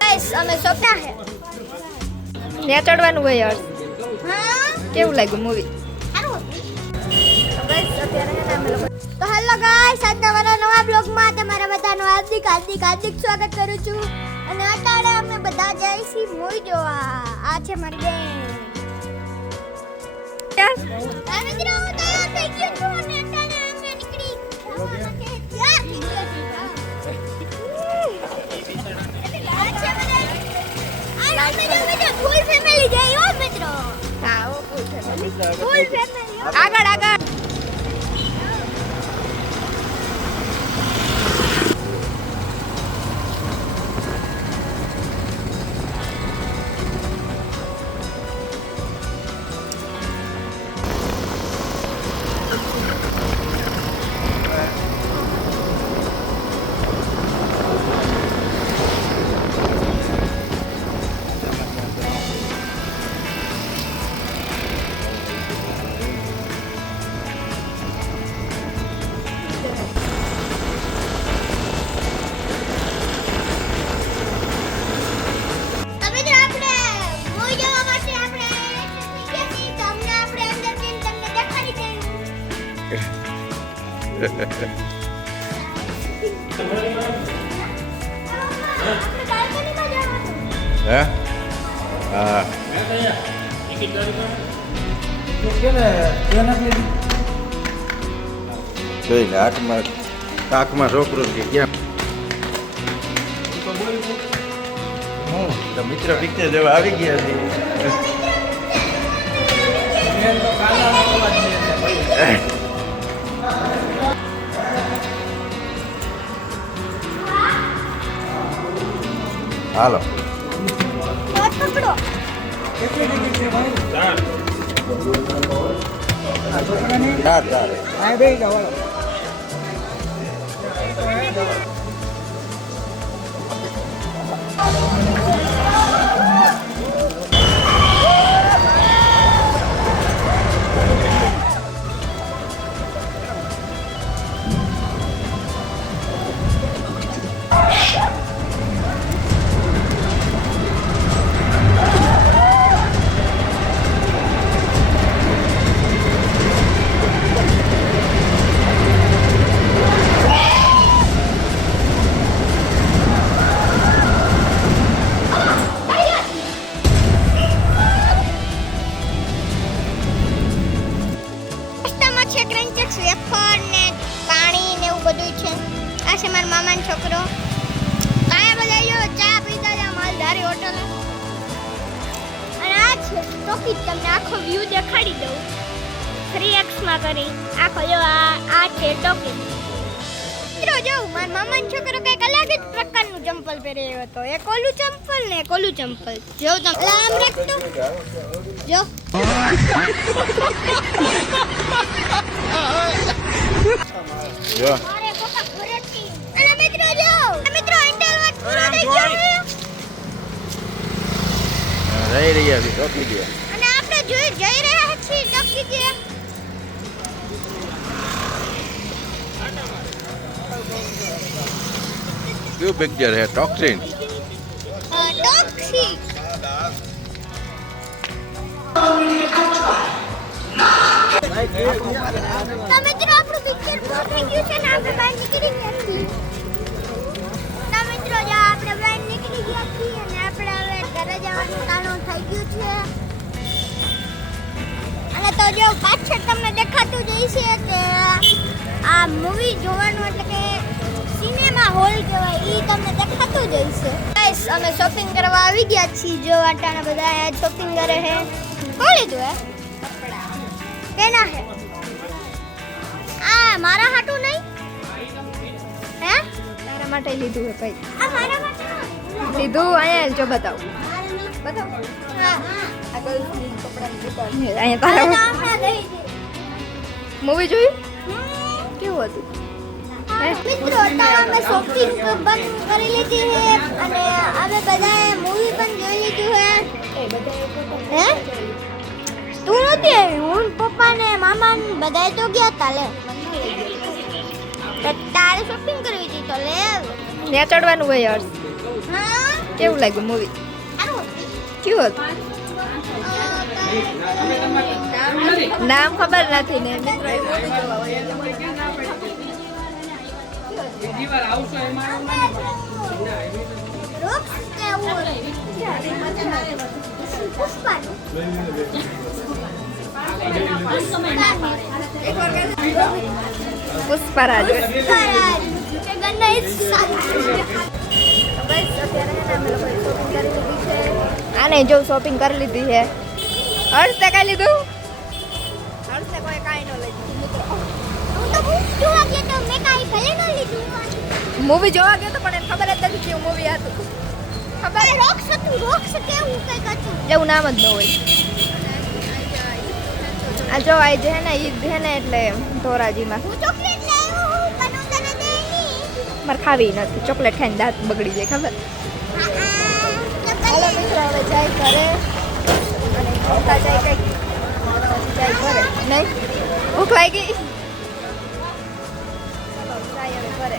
Guys અમે સોપના હે ને ચડવાનું હોય યાર. હા કેવું લાગ્યું મૂવી? સારું ગાઈસ અત્યારે હે ને અમે લોકો તો હેલો ગાઈસ આજના મારા નવા બ્લોગમાં તમારા બધાનું હાર્દિક સ્વાગત કરું છું અને અત્યારે અમે બધા જઈએ છીએ મૂવી જોવા. આ છે મારી બેન. આ મિત્રો હું તૈયાર થઈ ગયો છું અને અત્યારે અમે નીકળી જવાના છે ત્યાં ફૂલ ફેમિલી જઈ હો મિત્રો. હા ઓ ફૂલ ફેમિલી આગળ આગળ. હે હા જોઈને આંખમાં છોકરો કે કેમ હું તો મિત્ર પિક્ચર જેવા આવી ગયા છે. હાલો પકડો. ચાર વેફર ને પાણી ને એવું બધું છે. આ છે મારા મામાનો છોકરો. કાયા બધા ચા પીતા હતા માલધારી હોટલ. અને આ છે ટોકી. તમને આખો વ્યૂ દેખાડી દઉં 3x માં કરી. આખો જો આ છે ટોકી. મિત્રો જો મારા મામાનો છોકરો કઈક અલગ જ પ્રકારનું ચંપલ પહેર્યો હતો. એક ઓલું ચંપલ ને એક ઓલું ચંપલ. જો તમે આમ રાખતો જો જો અરે પપ્પા ઘરેથી. અને મિત્રો જો મિત્રો એન્ડલ વાત પૂરો થઈ ગયો છે રહી રહ્યા છે ટોકી ગયા અને આપણે જઈ રહ્યા છીએ ટોકી જે કયું પિક્ચર હે ટોક્સિન ટોક્સિક. તો મિત્રો આપણું પિક્ચર પૂરું થઈ ગયું છે ને આપણે બહાર નીકળી ગયા છીએ. તો મિત્રો જો આપણે બહાર નીકળી ગયા છીએ અને આપણે હવે ઘરે જવાનું ટાણું થઈ ગયું છે. અને તો જો પાછળ તમને દેખાતું જ હશે કે આ મૂવી જોવાનું એટલે કે સિનેમા હોલ કહેવાય એ તમને દેખાતું જ હશે. ગાઈસ અમે શોપિંગ કરવા આવી ગયા છીએ. જો આટાના બધા શોપિંગ કરે છે. કોણ લીધું હે? કેના હે? આ મારા હાટું નહીં હે? તારા માટે લીધું હે ભાઈ. આ મારા માટે લીધું અહીંયા જો બતાવ. બતાવ. હા આ ગર્લ્સની કપડાની દુકાન છે. અહીંયા તારા આપણે લઈ દે. મૂવી જોયું? કેવું હતું? મિત્રો અત્યારે અમે શોપિંગ બંધ કરી લીધી છે અને અમે બધાએ મૂવી પણ જોઈ લીધું છે. હે? તું નથી આવી? હું પપ્પા ને મામા ને બધાએ તો ગયા તા લે. તારે શોપિંગ કરવી હતી તો લે. ત્યાં ચડવાનું હોય હર્ષ. હા કેવું લાગ્યું મૂવી? સારું કેવું હતું? નામ ખબર નથી ને મિત્રો એ movie જોવા હોય એટલે મને ક્યાં ના પડે. રોક્સ કેવું પુષ્પાનું પુષ્પરાજ. કે ગન્ના ઇઝ બસ અત્યારે હે ને અમે લોકોએ શોપિંગ કરી લીધી છે. આને જો શોપિંગ કરી લીધી છે. હર્ષે કઈ લીધું? હર્ષે કોઈ કાંઈ ન લઈ દીધું મિત્રો. હું તો બુક જોવા ગયો તો મેં કાંઈ ભલે ન લીધું મૂવી જોવા ગયો તો પણ એને ખબર જ નથી કેવું મૂવી હતું. ખબર રોક્સ હતું રોક્સ કેવું કંઈક હતું એવું નામ જ ન હોય. આ જો આ જે હે ને ઈદ હે ને એટલે ધોરાજીમાં હું ચોકલેટ લાવ્યો હું પણ હું તને દેની મારે ખાવી નથી. ચોકલેટ ખાઈને દાંત બગડી જાય ખબર. હાલો મિત્રો હવે જાય ઘરે અને જમતા જાય કંઈક જાય ઘરે નહીં ભૂખ લાગી. ચલો જાય હવે ઘરે.